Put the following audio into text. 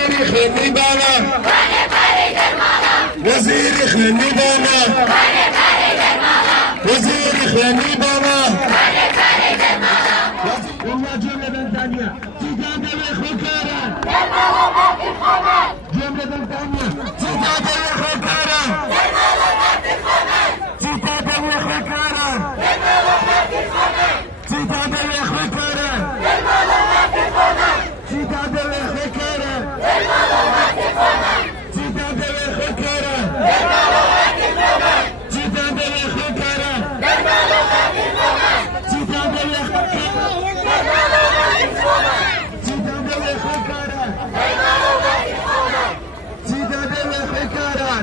وزيري خلي بانا وزيري خلي بانا وزيري خلي بانا والله جملة ثانية سيدادة وخكارة جملة ثانية سيدادة وخكارة سيدادة وخكارة سيدادة وخكارة سيدادة وخكارة سيدادة وخكارة سيدادة وخكارة سيدادة وخكارة